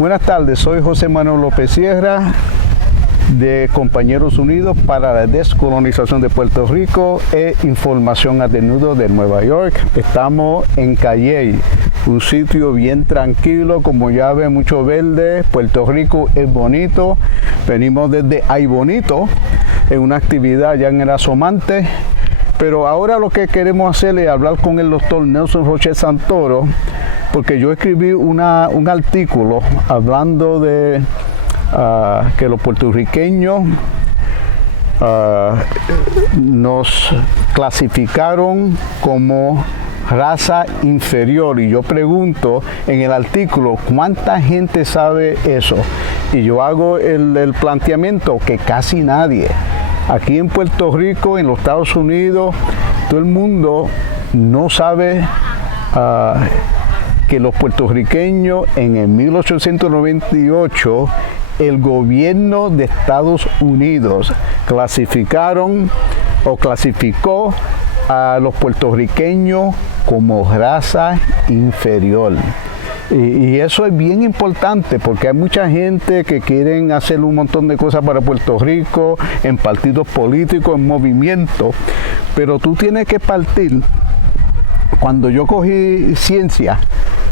Buenas tardes, soy José Manuel López Sierra de Compañeros Unidos para la Descolonización de Puerto Rico e Información a Desnudo de Nueva York. Estamos en Calley, un sitio bien tranquilo, como ya ven, mucho verde. Puerto Rico es bonito. Venimos desde Ay Bonito en una actividad ya en el Asomante. Pero ahora lo que queremos hacer es hablar con el doctor Nelson Roche Santoro, porque yo escribí un artículo hablando de que los puertorriqueños nos clasificaron como raza inferior, y yo pregunto en el artículo ¿cuánta gente sabe eso? Y yo hago el planteamiento que casi nadie. Aquí en Puerto Rico, en los Estados Unidos, todo el mundo no sabe que los puertorriqueños en el 1898 el gobierno de Estados Unidos clasificó a los puertorriqueños como raza inferior. Y eso es bien importante porque hay mucha gente que quieren hacer un montón de cosas para Puerto Rico, en partidos políticos, en movimientos, pero tú tienes que partir. Cuando yo cogí ciencia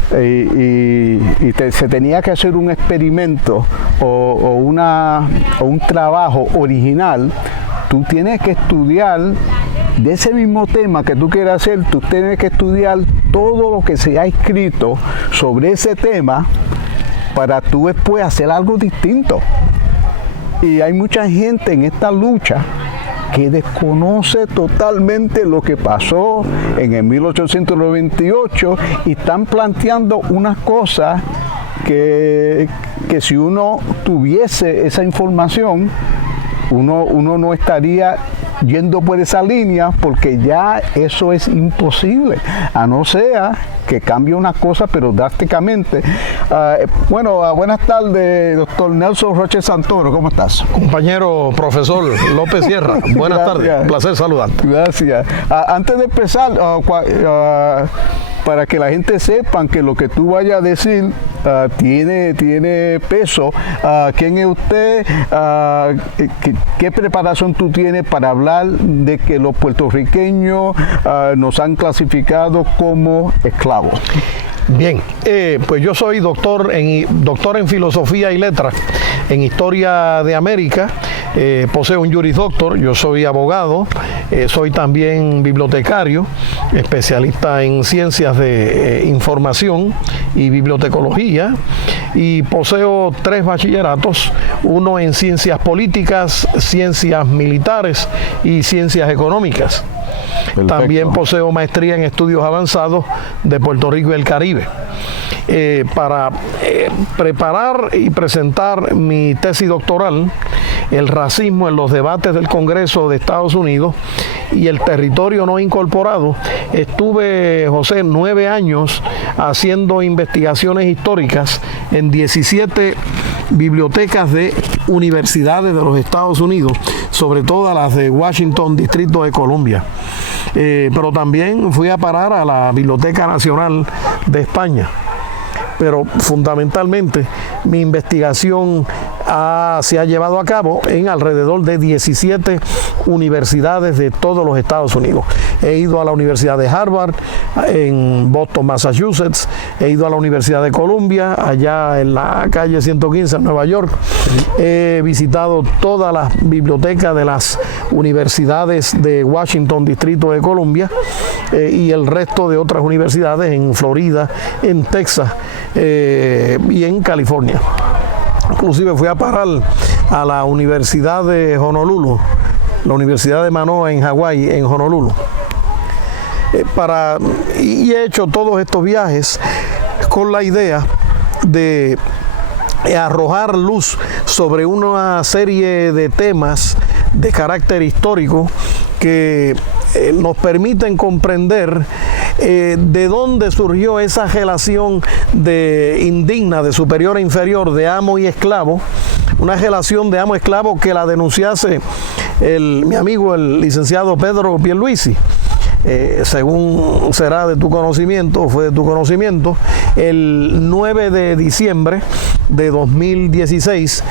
se tenía que hacer un experimento o un trabajo original, tú tienes que estudiar de ese mismo tema que tú quieres hacer, tú tienes que estudiar todo lo que se ha escrito sobre ese tema para tú después hacer algo distinto. Y hay mucha gente en esta lucha que desconoce totalmente lo que pasó en el 1898 y están planteando unas cosas que si uno tuviese esa información, uno no estaría yendo por esa línea, porque ya eso es imposible, a no ser que cambie una cosa, pero drásticamente. Buenas tardes, doctor Nelson Roche Santoro, ¿cómo estás? Compañero profesor López Sierra, buenas tardes, un placer saludarte. Gracias. Antes de empezar, para que la gente sepa que lo que tú vayas a decir tiene peso, ¿quién es usted? ¿Qué preparación tú tienes para hablar de que los puertorriqueños nos han clasificado como esclavos? Bien, pues yo soy doctor en filosofía y letras, en historia de América, poseo un Juris Doctor, yo soy abogado, soy también bibliotecario, especialista en ciencias de información y bibliotecología, y poseo 3 bachilleratos, uno en ciencias políticas, ciencias militares y ciencias económicas. Perfecto. También poseo maestría en estudios avanzados de Puerto Rico y el Caribe. Para preparar y presentar mi tesis doctoral, el racismo en los debates del Congreso de Estados Unidos y el territorio no incorporado, estuve, José, 9 años haciendo investigaciones históricas en 17 bibliotecas de universidades de los Estados Unidos, sobre todo las de Washington, Distrito de Columbia. Pero también fui a parar a la Biblioteca Nacional de España. Pero fundamentalmente mi investigación se ha llevado a cabo en alrededor de 17 universidades de todos los Estados Unidos. He ido a la Universidad de Harvard en Boston, Massachusetts. He ido a la Universidad de Columbia, allá en la calle 115 en Nueva York. He visitado todas las bibliotecas de las universidades de Washington, Distrito de Columbia, y el resto de otras universidades en Florida, en Texas y en California. Inclusive fui a parar a la Universidad de Honolulu, la Universidad de Manoa en Hawái, en Honolulu. Y he hecho todos estos viajes con la idea de arrojar luz sobre una serie de temas de carácter histórico que nos permiten comprender de dónde surgió esa relación indigna de superior a inferior, de amo y esclavo, una relación de amo-esclavo que la denunciase mi amigo el licenciado Pedro Pierluisi. según será de tu conocimiento, o fue de tu conocimiento, el 9 de diciembre de 2016,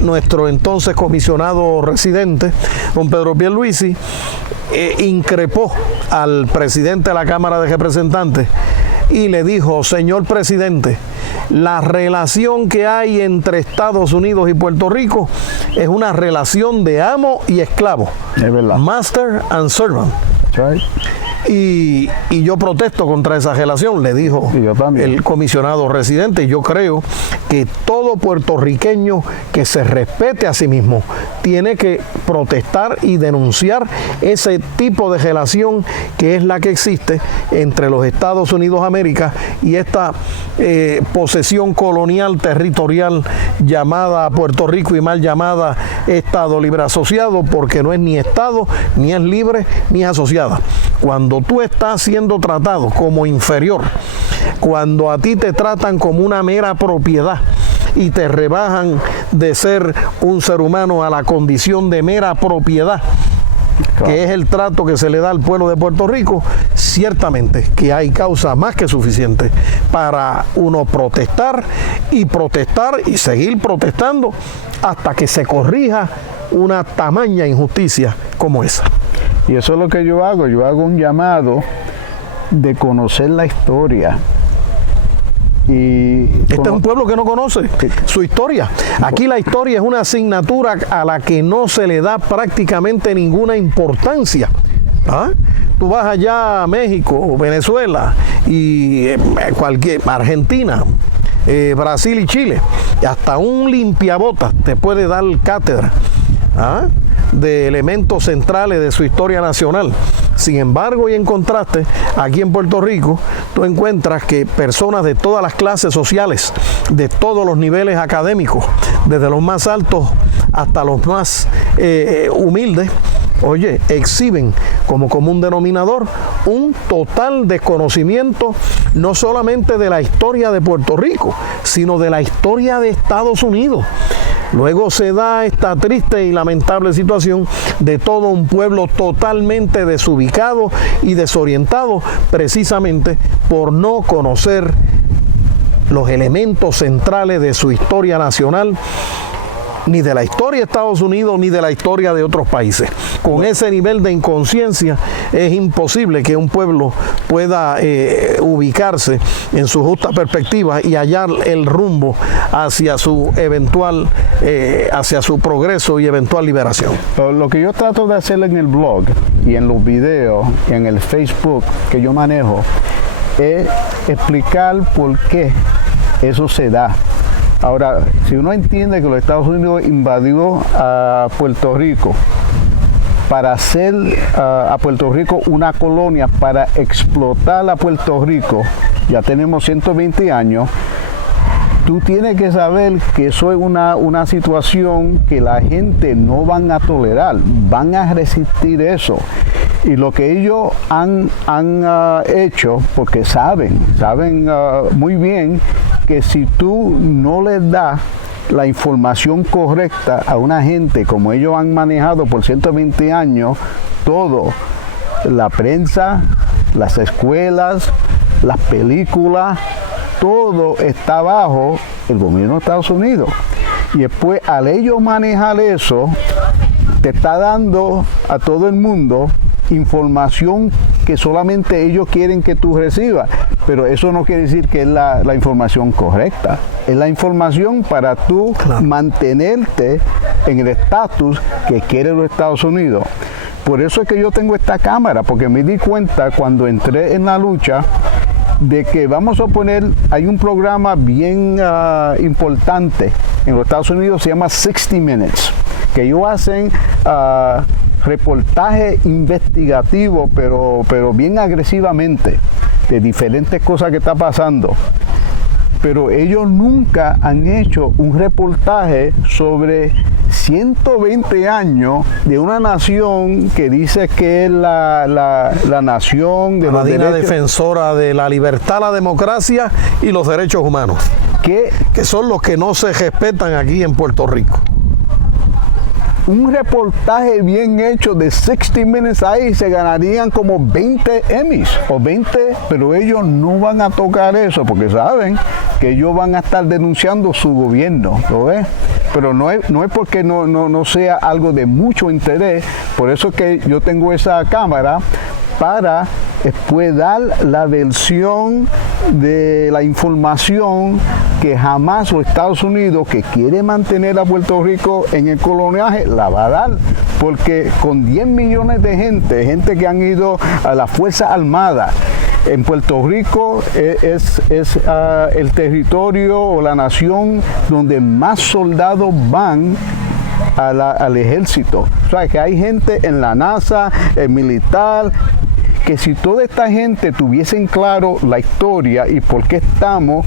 nuestro entonces comisionado residente, don Pedro Pierluisi, increpó al presidente de la Cámara de Representantes y le dijo: señor presidente, la relación que hay entre Estados Unidos y Puerto Rico es una relación de amo y esclavo. Es verdad. Master and servant. That's right. Y yo protesto contra esa relación, le dijo el comisionado residente. Yo creo que todo puertorriqueño que se respete a sí mismo tiene que protestar y denunciar ese tipo de relación que es la que existe entre los Estados Unidos de América y esta posesión colonial territorial llamada Puerto Rico y mal llamada Estado Libre Asociado, porque no es ni Estado, ni es libre, ni es asociada. Cuando tú estás siendo tratado como inferior, cuando a ti te tratan como una mera propiedad y te rebajan de ser un ser humano a la condición de mera propiedad, que es el trato que se le da al pueblo de Puerto Rico, ciertamente que hay causa más que suficiente para uno protestar y seguir protestando hasta que se corrija una tamaña injusticia como esa. Y eso es lo que yo hago un llamado de conocer la historia. Y este es un pueblo que no conoce su historia. Aquí la historia es una asignatura a la que no se le da prácticamente ninguna importancia. ¿Ah? Tú vas allá a México, Venezuela y Argentina, Brasil y Chile, y hasta un limpiabotas te puede dar cátedra de elementos centrales de su historia nacional. Sin embargo, y en contraste, aquí en Puerto Rico, tú encuentras que personas de todas las clases sociales, de todos los niveles académicos, desde los más altos hasta los más humildes, exhiben como común denominador un total desconocimiento no solamente de la historia de Puerto Rico, sino de la historia de Estados Unidos. Luego se da esta triste y lamentable situación de todo un pueblo totalmente desubicado y desorientado, precisamente por no conocer los elementos centrales de su historia nacional, ni de la historia de Estados Unidos, ni de la historia de otros países. Con ese nivel de inconsciencia es imposible que un pueblo pueda ubicarse en su justa perspectiva y hallar el rumbo hacia su eventual, hacia su progreso y eventual liberación. Lo que yo trato de hacer en el blog y en los videos y en el Facebook que yo manejo es explicar por qué eso se da. Ahora, si uno entiende que los Estados Unidos invadió a Puerto Rico para hacer a Puerto Rico una colonia, para explotar a Puerto Rico, ya tenemos 120 años, tú tienes que saber que eso es una situación que la gente no van a tolerar, van a resistir eso. Y lo que ellos han hecho, porque saben muy bien que si tú no les das la información correcta a una gente como ellos han manejado por 120 años, todo, la prensa, las escuelas, las películas, todo está bajo el gobierno de Estados Unidos. Y después, al ellos manejar eso, te está dando a todo el mundo información que solamente ellos quieren que tú recibas, pero eso no quiere decir que es la información correcta. Es la información para tú mantenerte en el estatus que quiere los Estados Unidos. Por eso es que yo tengo esta cámara, porque me di cuenta cuando entré en la lucha de que, vamos a poner, hay un programa bien importante en los Estados Unidos, se llama 60 Minutes, que ellos hacen reportaje investigativo, pero bien agresivamente, de diferentes cosas que está pasando. Pero ellos nunca han hecho un reportaje sobre 120 años de una nación que dice que es la nación de los derechos, defensora de la libertad, la democracia y los derechos humanos, que son los que no se respetan aquí en Puerto Rico. un reportaje bien hecho de 60 Minutes ahí se ganarían como 20 Emmys o 20, pero ellos no van a tocar eso porque saben que ellos van a estar denunciando su gobierno, ¿lo ves? Pero no es porque no sea algo de mucho interés, por eso es que yo tengo esa cámara para después dar la versión de la información que jamás los Estados Unidos, que quiere mantener a Puerto Rico en el coloniaje, la va a dar. Porque con 10 millones de gente que han ido a la Fuerza Armada, en Puerto Rico es el territorio o la nación donde más soldados van al ejército. O sea, que hay gente en la NASA, el militar, que si toda esta gente tuviesen claro la historia y por qué estamos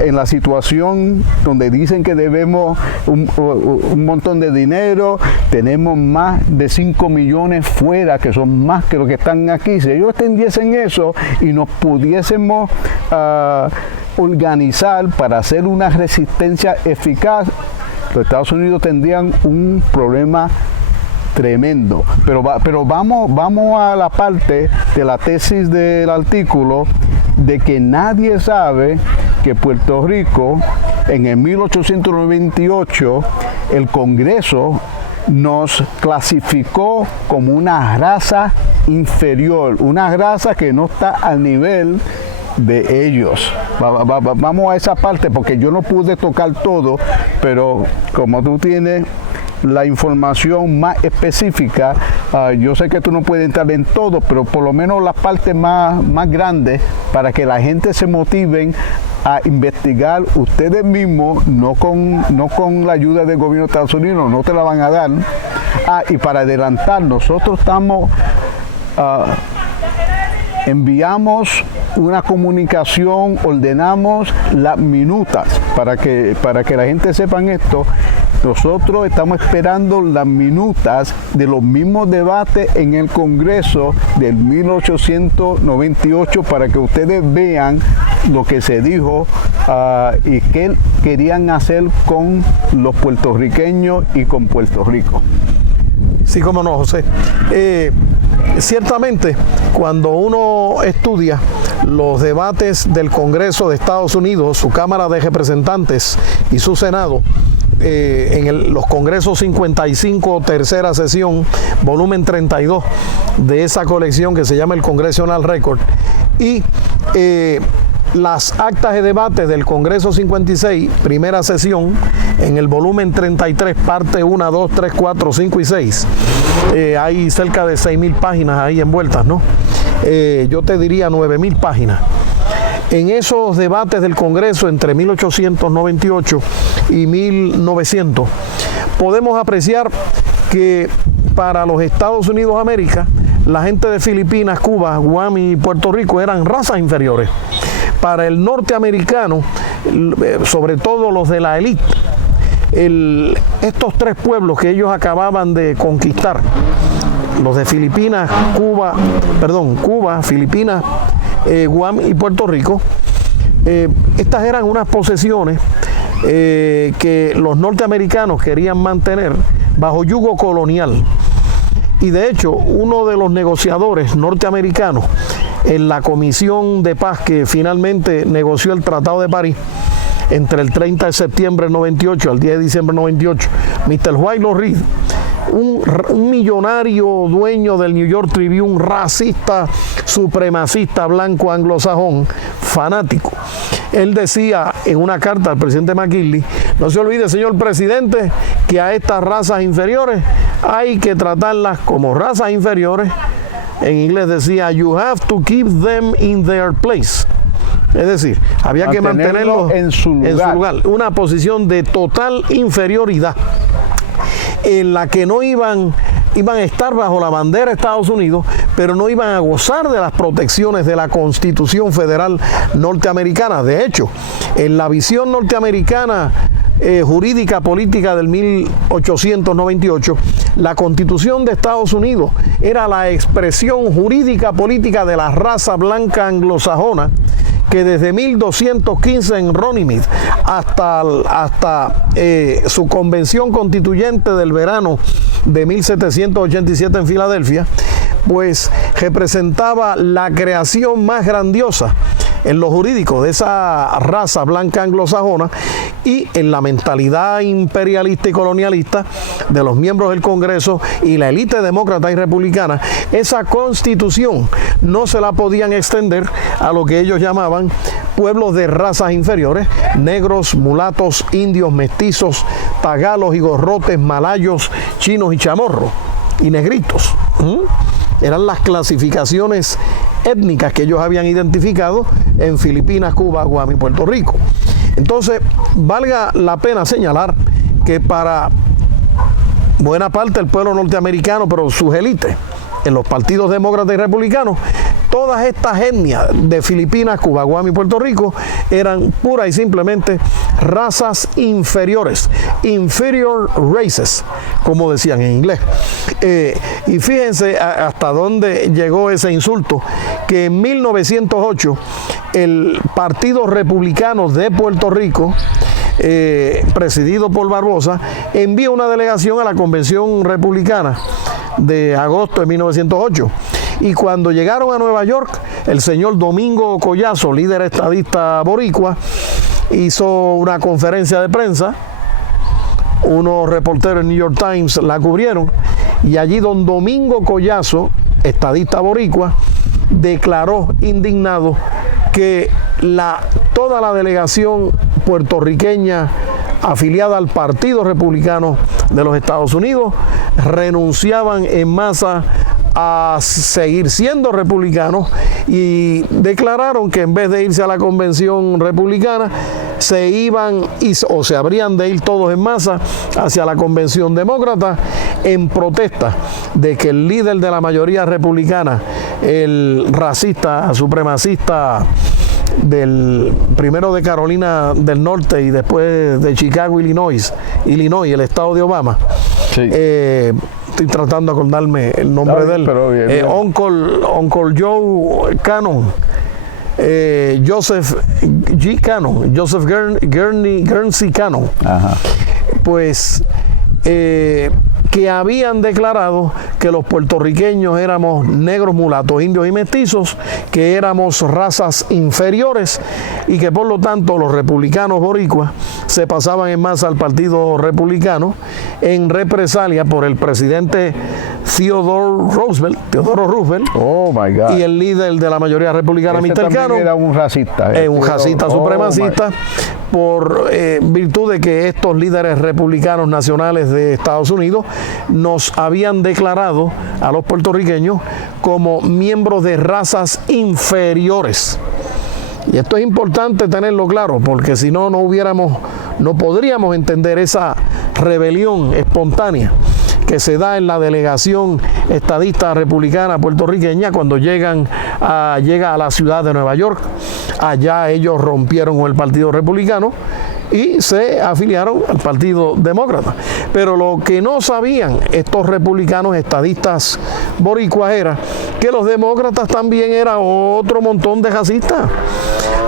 en la situación donde dicen que debemos un montón de dinero, tenemos más de 5 millones fuera, que son más que los que están aquí. Si ellos entendiesen eso y nos pudiésemos organizar para hacer una resistencia eficaz, los Estados Unidos tendrían un problema tremendo. Pero vamos a la parte de la tesis del artículo de que nadie sabe que Puerto Rico en el 1898 el Congreso nos clasificó como una raza inferior, una raza que no está al nivel de ellos. Vamos a esa parte porque yo no pude tocar todo, pero como tú tienes la información más específica, yo sé que tú no puedes entrar en todo, pero por lo menos las partes más grandes para que la gente se motiven a investigar ustedes mismos, no con la ayuda del gobierno de Estados Unidos, no te la van a dar. Y para adelantar, nosotros estamos enviamos una comunicación, ordenamos las minutas para que la gente sepa esto. Nosotros estamos esperando las minutas de los mismos debates en el Congreso del 1898 para que ustedes vean lo que se dijo y qué querían hacer con los puertorriqueños y con Puerto Rico. Sí, cómo no, José. Ciertamente, cuando uno estudia los debates del Congreso de Estados Unidos, su Cámara de Representantes y su Senado, los Congresos 55, tercera sesión, volumen 32 de esa colección que se llama el Congressional Record, y las actas de debate del Congreso 56, primera sesión, en el volumen 33, parte 1, 2, 3, 4, 5 y 6. Hay cerca de 6.000 páginas ahí envueltas, ¿no? Yo te diría 9.000 páginas. En esos debates del Congreso entre 1898 y 1900, podemos apreciar que para los Estados Unidos de América, la gente de Filipinas, Cuba, Guam y Puerto Rico eran razas inferiores. Para el norteamericano, sobre todo los de la élite, estos tres pueblos que ellos acababan de conquistar, los de Filipinas, Cuba, Filipinas, Guam y Puerto Rico, estas eran unas posesiones que los norteamericanos querían mantener bajo yugo colonial. Y de hecho, uno de los negociadores norteamericanos en la Comisión de Paz que finalmente negoció el Tratado de París entre el 30 de septiembre del 98 al 10 de diciembre del 98, Mr. Waylon Reed, un millonario dueño del New York Tribune, racista, supremacista, blanco, anglosajón, fanático. Él decía en una carta al presidente McKinley: no se olvide, señor presidente, que a estas razas inferiores hay que tratarlas como razas inferiores. En inglés decía, you have to keep them in their place. Es decir, había que mantenerlos en su lugar. Una posición de total inferioridad en la que no iban a estar bajo la bandera de Estados Unidos, pero no iban a gozar de las protecciones de la Constitución Federal norteamericana. De hecho, en la visión norteamericana jurídica política del 1898, la Constitución de Estados Unidos era la expresión jurídica política de la raza blanca anglosajona que desde 1215 en Runnymede hasta su convención constituyente del verano de 1787 en Filadelfia, pues representaba la creación más grandiosa en lo jurídico de esa raza blanca anglosajona y en la mentalidad imperialista y colonialista de los miembros del Congreso y la élite demócrata y republicana. Esa constitución no se la podían extender a lo que ellos llamaban pueblos de razas inferiores: negros, mulatos, indios, mestizos, tagalos y gorrotes, malayos, chinos y chamorros y negritos. Eran las clasificaciones étnicas que ellos habían identificado en Filipinas, Cuba, Guam y Puerto Rico. Entonces, valga la pena señalar que para buena parte del pueblo norteamericano, pero sus élites, en los partidos demócratas y republicanos, todas estas etnias de Filipinas, Cuba, Guam y Puerto Rico eran pura y simplemente razas inferiores, inferior races, como decían en inglés. Y fíjense hasta dónde llegó ese insulto, que en 1908 el Partido Republicano de Puerto Rico, presidido por Barbosa, envía una delegación a la Convención Republicana de agosto de 1908. Y cuando llegaron a Nueva York, el señor Domingo Collazo, líder estadista boricua, hizo una conferencia de prensa. Unos reporteros en New York Times la cubrieron, y allí don Domingo Collazo, estadista boricua, declaró indignado que toda la delegación puertorriqueña afiliada al Partido Republicano de los Estados Unidos renunciaban en masa a seguir siendo republicanos, y declararon que en vez de irse a la convención republicana se iban o se habrían de ir todos en masa hacia la convención demócrata, en protesta de que el líder de la mayoría republicana, el racista supremacista del primero de Carolina del Norte y después de Chicago, Illinois, el estado de Obama. Sí. Estoy tratando de acordarme el nombre de él. Pero bien. Uncle Joe Cannon, Joseph G. Cannon, Joseph Guernsey Cannon. Ajá. Pues que habían declarado que los puertorriqueños éramos negros, mulatos, indios y mestizos, que éramos razas inferiores, y que por lo tanto los republicanos boricuas se pasaban en masa al Partido Republicano en represalia por el presidente Theodore Roosevelt, oh my God, y el líder de la mayoría republicana, Mr. Cannon, era un racista, un racista supremacista, por virtud de que estos líderes republicanos nacionales de Estados Unidos nos habían declarado a los puertorriqueños como miembros de razas inferiores. Y esto es importante tenerlo claro, porque si no, no podríamos entender esa rebelión espontánea que se da en la delegación estadista republicana puertorriqueña cuando llega a la ciudad de Nueva York. Allá ellos rompieron con el Partido Republicano y se afiliaron al Partido Demócrata. Pero lo que no sabían estos republicanos estadistas boricuas era que los demócratas también eran otro montón de racistas.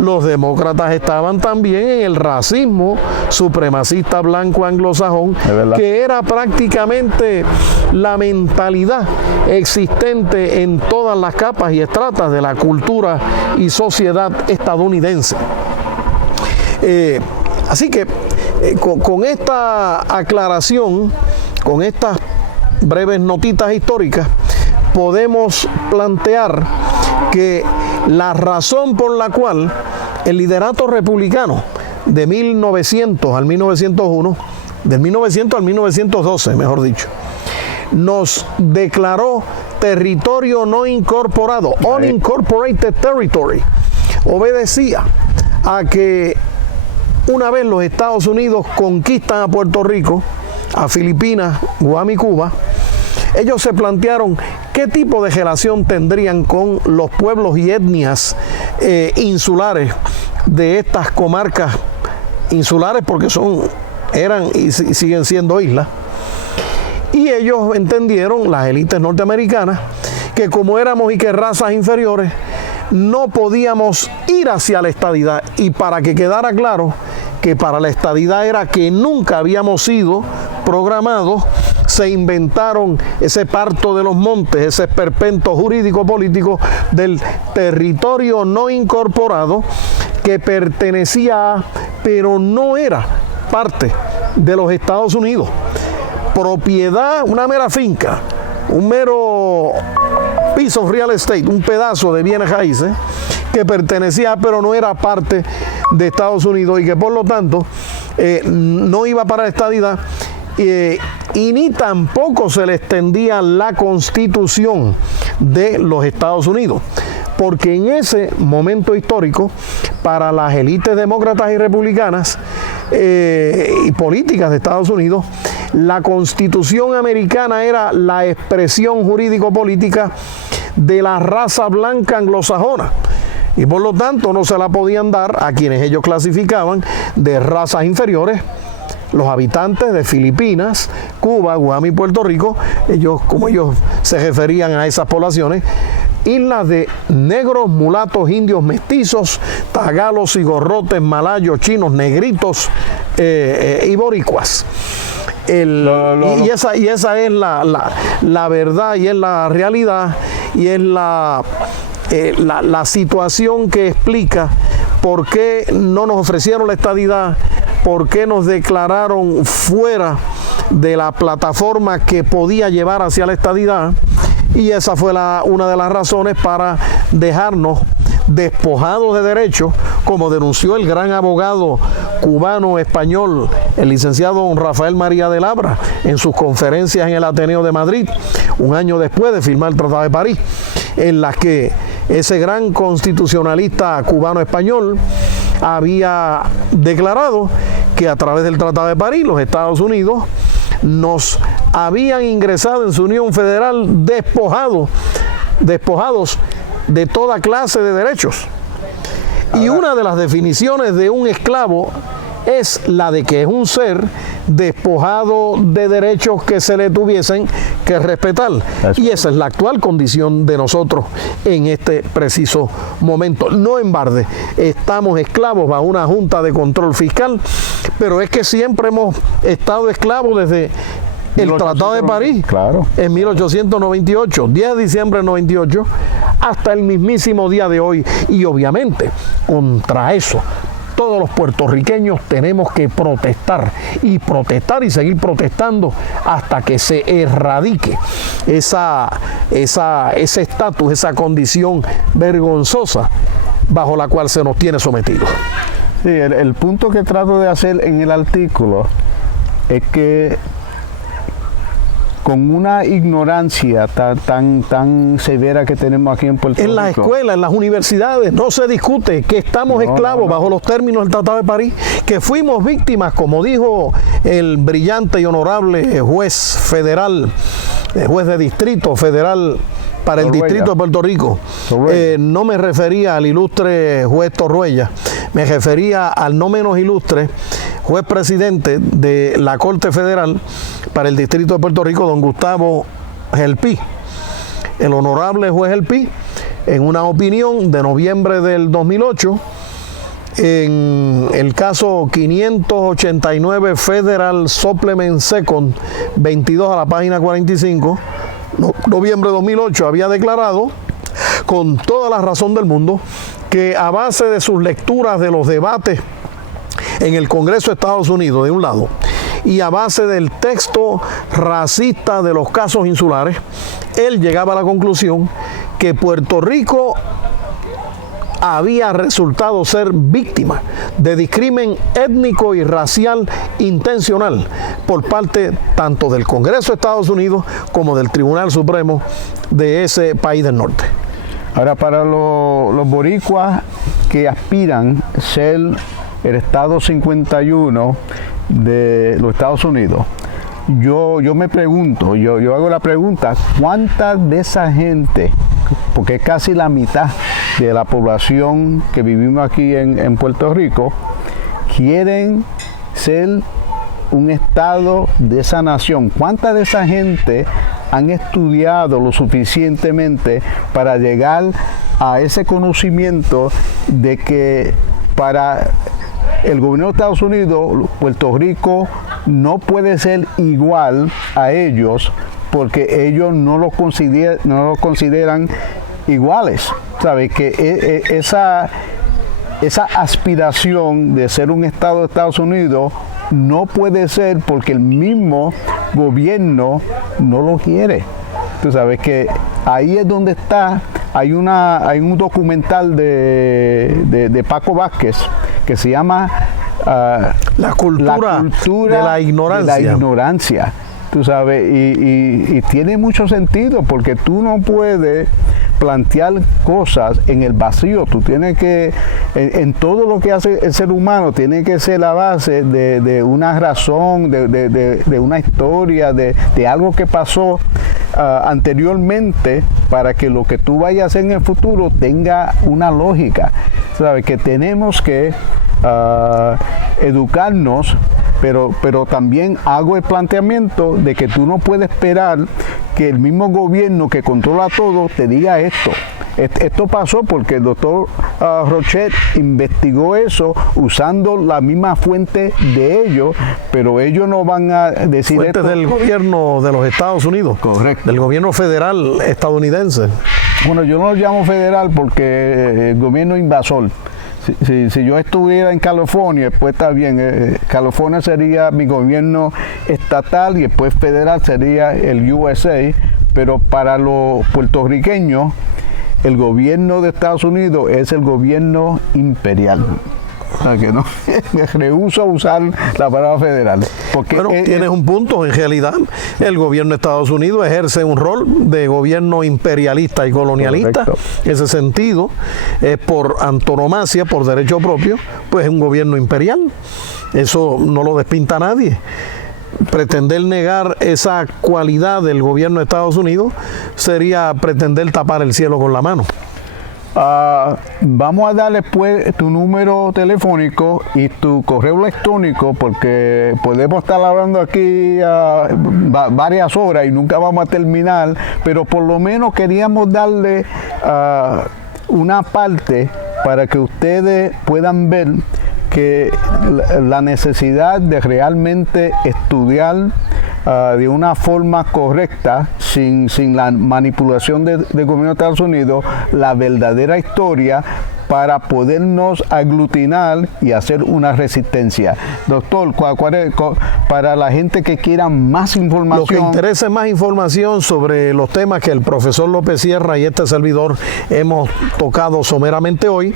Los demócratas estaban también en el racismo supremacista blanco anglosajón, que era prácticamente la mentalidad existente en todas las capas y estratas de la cultura y sociedad estadounidense. Así que con esta aclaración, con estas breves notitas históricas, podemos plantear que la razón por la cual el liderato republicano de 1900 al 1901, del 1900 al 1912, mejor dicho, nos declaró territorio no incorporado, unincorporated territory, obedecía a que una vez los Estados Unidos conquistan a Puerto Rico, a Filipinas, Guam y Cuba, ellos se plantearon qué tipo de relación tendrían con los pueblos y etnias insulares de estas comarcas insulares, porque eran y siguen siendo islas. Y ellos entendieron, las élites norteamericanas, que como éramos y que razas inferiores, no podíamos ir hacia la estadidad. Y para que quedara claro que para la estadidad era que nunca habíamos sido programados, se inventaron ese parto de los montes, ese esperpento jurídico político del territorio no incorporado que pertenecía a, pero no era parte de los Estados Unidos. Propiedad, una mera finca, un mero piece of real estate, un pedazo de bienes raíces que pertenecía, pero no era parte de Estados Unidos y que por lo tanto no iba para la estadidad. Y ni tampoco se le extendía la Constitución de los Estados Unidos, porque en ese momento histórico, para las élites demócratas y republicanas y políticas de Estados Unidos, la Constitución americana era la expresión jurídico-política de la raza blanca anglosajona. Y por lo tanto no se la podían dar a quienes ellos clasificaban de razas inferiores, los habitantes de Filipinas, Cuba, Guam y Puerto Rico, como ellos se referían a esas poblaciones, islas de negros, mulatos, indios, mestizos, tagalos, cigorrotes, malayos, chinos, negritos y boricuas. Y esa es la verdad y es la realidad y es la situación que explica por qué no nos ofrecieron la estadidad, por qué nos declararon fuera de la plataforma que podía llevar hacia la estadidad, y esa fue una de las razones para dejarnos despojados de derechos, como denunció el gran abogado cubano-español, el licenciado don Rafael María de Labra, en sus conferencias en el Ateneo de Madrid, un año después de firmar el Tratado de París, en las que ese gran constitucionalista cubano-español había declarado que a través del Tratado de París los Estados Unidos nos habían ingresado en su Unión Federal despojados de toda clase de derechos. Y una de las definiciones de un esclavo es la de que es un ser despojado de derechos que se le tuviesen que respetar. Y esa es la actual condición de nosotros en este preciso momento. No en balde, estamos esclavos bajo una junta de control fiscal, pero es que siempre hemos estado esclavos desde el Tratado de París, claro, en 1898, 10 de diciembre del 98, hasta el mismísimo día de hoy. Y obviamente, contra eso, todos los puertorriqueños tenemos que protestar y seguir protestando hasta que se erradique ese estatus, esa condición vergonzosa bajo la cual se nos tiene sometidos. Sí, el punto que trato de hacer en el artículo es que con una ignorancia tan severa que tenemos aquí en Puerto Rico. En las escuelas, en las universidades, no se discute que estamos esclavos bajo los términos del Tratado de París, que fuimos víctimas, como dijo el brillante y honorable juez federal, juez de distrito federal para el Distrito de Puerto Rico. No me refería al ilustre juez Torruella, me refería al no menos ilustre juez presidente de la Corte Federal para el Distrito de Puerto Rico, don Gustavo Gelpi. El honorable juez Gelpi, en una opinión de noviembre del 2008, en el caso 589 Federal Supplement Second 22 a la página 45, noviembre de 2008, había declarado con toda la razón del mundo que a base de sus lecturas de los debates en el Congreso de Estados Unidos, de un lado, y a base del texto racista de los casos insulares, él llegaba a la conclusión que Puerto Rico había resultado ser víctima de discrimen étnico y racial intencional por parte tanto del Congreso de Estados Unidos como del Tribunal Supremo de ese país del norte. Ahora, para los boricuas que aspiran a ser el Estado 51 de los Estados Unidos, yo me pregunto, yo hago la pregunta, ¿cuánta de esa gente, porque es casi la mitad de la población que vivimos aquí en Puerto Rico, quieren ser un Estado de esa nación? ¿Cuánta de esa gente han estudiado lo suficientemente para llegar a ese conocimiento de que para el gobierno de Estados Unidos, Puerto Rico no puede ser igual a ellos porque ellos no lo consideran iguales. ¿Sabes? Que esa aspiración de ser un estado de Estados Unidos no puede ser porque el mismo gobierno no lo quiere. Tú sabes que ahí es donde está, hay un documental de Paco Vázquez que se llama La cultura de la ignorancia. Tú sabes, y tiene mucho sentido porque tú no puedes plantear cosas en el vacío. Tú tienes que, en todo lo que hace el ser humano, tiene que ser la base de una razón, de una historia, de algo que pasó anteriormente para que lo que tú vayas a hacer en el futuro tenga una lógica. ¿Sabes? Que tenemos que educarnos, pero también hago el planteamiento de que tú no puedes esperar que el mismo gobierno que controla todo te diga esto. Esto pasó porque el doctor Rochet investigó eso usando la misma fuente de ellos, pero ellos no van a decir fuentes esto. Del gobierno de los Estados Unidos. Correcto. Del gobierno federal estadounidense. Bueno, yo no lo llamo federal porque el gobierno invasor. Si yo estuviera en California, pues está bien, California sería mi gobierno estatal y después federal sería el USA, pero para los puertorriqueños, el gobierno de Estados Unidos es el gobierno imperial. O sea que no, me rehúso a usar la palabra federal. Porque bueno, tienes un punto. En realidad, el gobierno de Estados Unidos ejerce un rol de gobierno imperialista y colonialista. Correcto. Ese sentido es por antonomasia, por derecho propio, pues es un gobierno imperial. Eso no lo despinta nadie. Pretender negar esa cualidad del gobierno de Estados Unidos sería pretender tapar el cielo con la mano. Vamos a darle pues tu número telefónico y tu correo electrónico porque podemos estar hablando aquí varias horas y nunca vamos a terminar, pero por lo menos queríamos darle una parte para que ustedes puedan ver que la necesidad de realmente estudiar de una forma correcta, sin la manipulación del gobierno de Estados Unidos, la verdadera historia para podernos aglutinar y hacer una resistencia. Doctor, para la gente que quiera más información... Lo que interese más información sobre los temas que el profesor López Sierra y este servidor hemos tocado someramente hoy,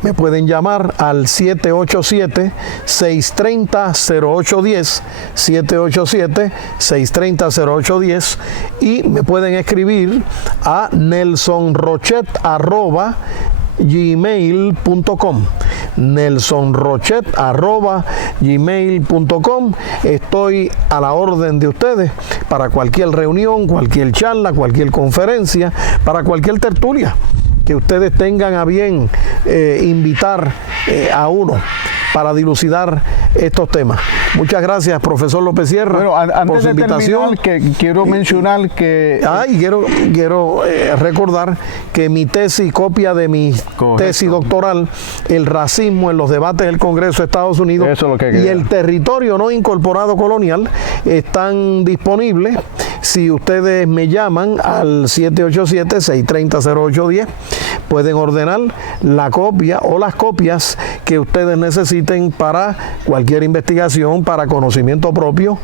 me pueden llamar al 787-630-0810, 787-630-0810 y me pueden escribir a nelsonrochet@gmail.com, nelsonrochet@gmail.com. Estoy a la orden de ustedes para cualquier reunión, cualquier charla, cualquier conferencia, para cualquier tertulia que ustedes tengan a bien invitar a uno para dilucidar estos temas. Muchas gracias, profesor López Sierra, bueno, por antes su de invitación. terminar, que quiero mencionar que... y quiero recordar que mi tesis, copia de mi tesis doctoral, el racismo en los debates del Congreso de Estados Unidos y el territorio no incorporado colonial, están disponibles. Si ustedes me llaman al 787-630-0810, pueden ordenar la copia o las copias que ustedes necesiten para cualquier investigación, para conocimiento propio,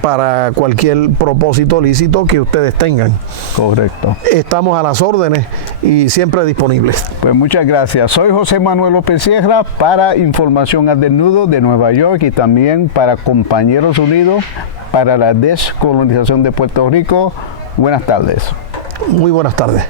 para cualquier propósito lícito que ustedes tengan. Correcto. Estamos a las órdenes y siempre disponibles. Pues muchas gracias. Soy José Manuel López Sierra para Información al Desnudo de Nueva York y también para Compañeros Unidos para la Descolonización de Puerto Rico. Buenas tardes. Muy buenas tardes.